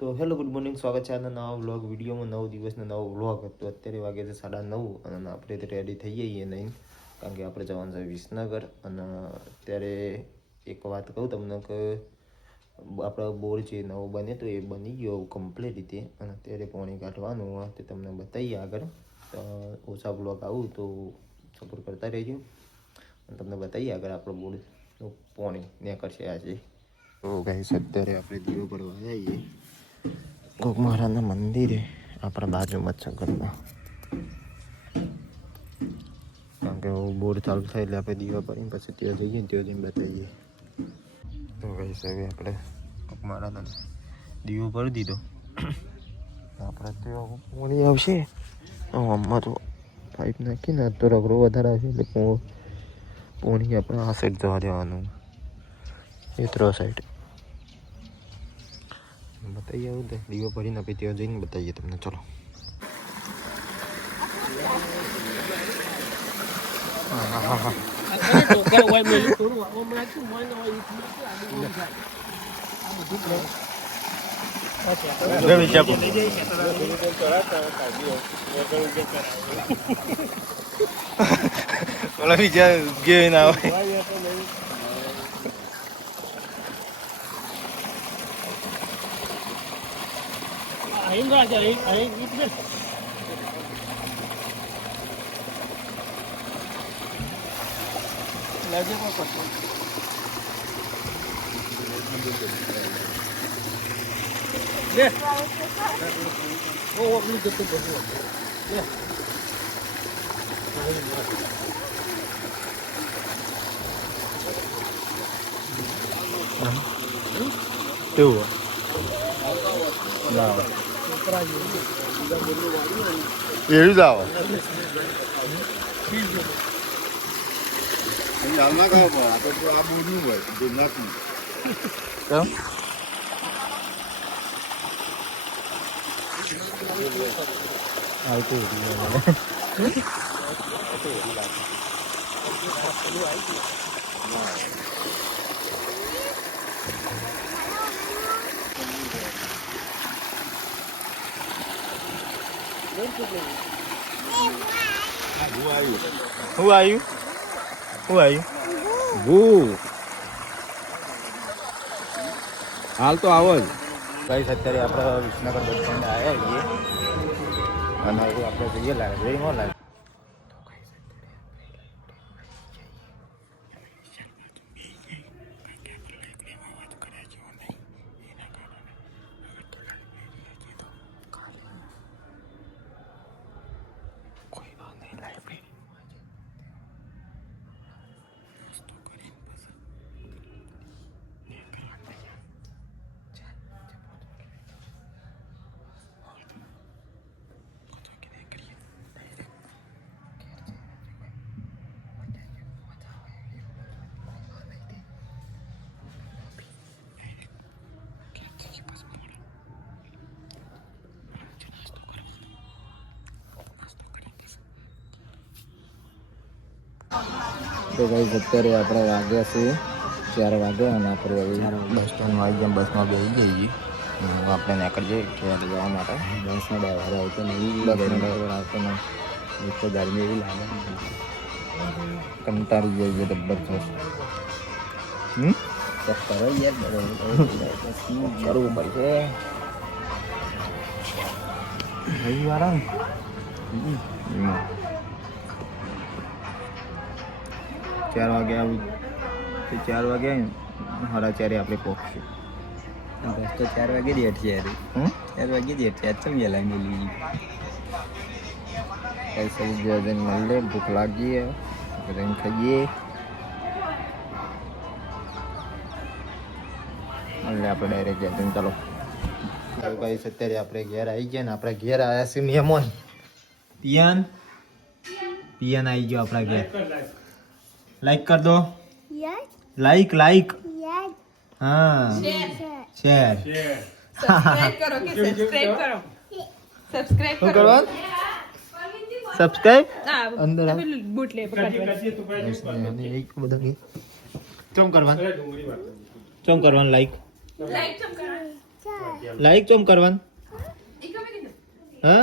તો hello good morning, સ્વાગત છે આજના નવા વ્લોગ વિડીયોમાં. 9 દિવસનો નવો વ્લોગ હતો. અત્યારે વાગે છે 9:30 અને આપણે તો રેડી થઈ જઈએ નહીં, કારણ કે આપણે જવાનું છે વિસનગર. અને અત્યારે એક વાત કહું તમને કે આપણો બોર જે નવો બને તો એ બની ગયો કમ્પ્લીટ રીતે, અને અત્યારે પાણી કાઢવાનું હોય તે તમને બતાવીએ આગળ. ઓછા બ્લોગ આવું તો સપોર્ટ કરતા રહેજો અને તમને બતાવીએ આગળ આપણો બોરનું પાણી નીકળશે આજે. તો ગાઈસ અત્યારે આપણે દીવો ભરવા જઈએ ગોગ મહારાજના મંદિરે આપણા બાજુમાં જ છે ઘરના, કારણ કે બોર ચાલુ થાય એટલે આપણે દીવા ભરીને પછી ત્યાં જઈએ ને ત્યાં જઈને બતાવીએ. તો ગાઈસ હવે આપણે ગોગ મહારાજનો દીવો ભરી દીધો. આપણે ત્યાં પાણી આવશે આમાં તો પાઇપ નાખીને તો રગડો વધારે આવશે એટલે પાણી આપણે આ સાઈડ જવા દેવાનું, એ ત્રણ સાઈડ બતાવીએ. આવું તો દીવો ભરીને આપણે ત્યાં જઈને બતાવીએ તમને. ચલો ઓલા બીજા ગયો ના હોય. કેવું એવી જ આવો ના ખાવ પણ આ તો આ બોરનું હોય ગુજરાતનું. Who are you? Who are you? Who? હાલ તો આવો જ ગાઈસ. અત્યારે આપણે વિસનગર બસ સ્ટેન્ડ આવ્યા છીએ અને હવે આપણે જઈએ લાઇબ્રેરીમાં. તો ગાઈસ અત્યારે આપણે વાગ્યા છે 4 વાગ્યા અને આપણે બસ સ્ટેન્ડમાં આવી ગયા, બસમાં બેસી જઈએ. આપણે નીકળીએ ક્યાં જવા માટે. બસનો ડ્રાઈવર આવતો નહીં, ડ્રાઈવર આવતો નહીં, એક તો ગરમી એવી લાગે કંટાળી જઈએ જબરજસ્ત. કરો યાર, કરવું પડશે રવિવાર ને 4 વાગે આવી. 4 વાગે 4:30 આપણે પહોંચશે. બસ તો 4 વાગે જ હેઠ છે યાર. 4 વાગે જ હેઠ છે. ચમ ગયેલા મેલી કઈ સહી જઈને મળે. ભૂખ લાગી રહીને ખાઈએ એટલે આપણે ડાયરેક્ટ જઈને. ચાલો ભાઈ અત્યારે આપણે ઘેર આવી ગયા ને આપણે ઘેર આવ્યા છે મહેમાન. પિયન આવી ગયો આપણા ઘેર. લાઈક કર દો. લાઈક હા શેર સબસ્ક્રાઇબ કરો કે સબસ્ક્રાઇબ કરો સબસ્ક્રાઇબ અંદર બૂટ લે ચમ કરવાનું લાઈક ચમ કરવાનું લાઈક ચોમ કરવાનું હા